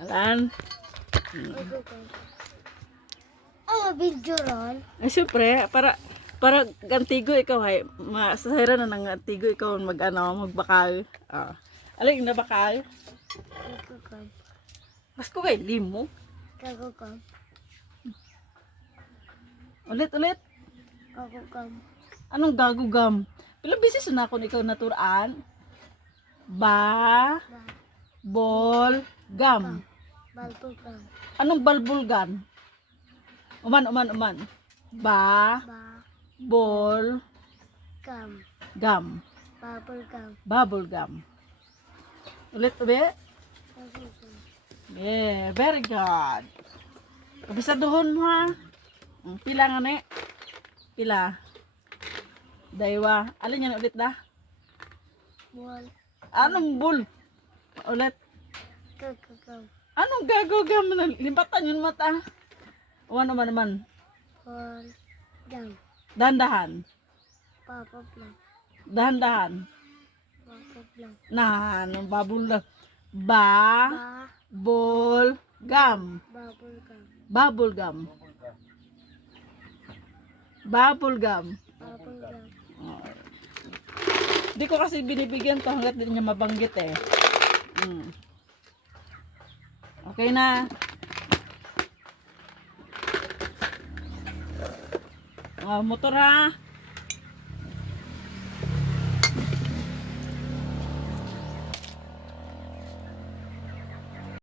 Alan. Video ron. Ay, siyempre, para gantigo ikaw ay masahira na ng gantigo ikaw magbakal. Alin na bakal? Kagugam. Mas ko kay limo. Kagugam. Ulit. Kagugam. Anong gagugam? Pila bisis na ako ikaw naturaan? Ba. Bol, gam. Balbugam. Anong balbulgan? Uman. Ba, Ba. bol, Gam. gam. Bubblegum. Bubble gum. Ulit. Kagugam. Yeah, very good. Kabisaduhon mo ha. Pila nga ne? Pila? Daywa. Alin yan ulit da? Ball. Anong bul? Ulit. Kagugam. Anong gagawin mo? Limpatan yun mata. Ano naman? Ball. Gum. Dahan-dahan. Bubblegum. Dahan-dahan. Bubblegum. Anong babul lang. Ba, Ba. bol, gum. Bubblegum. Bubble gum. Bubble gum. Bubblegum. Di ko kasi binibigyan to hanggat di niya mabanggit eh. Okay na. Motor ha.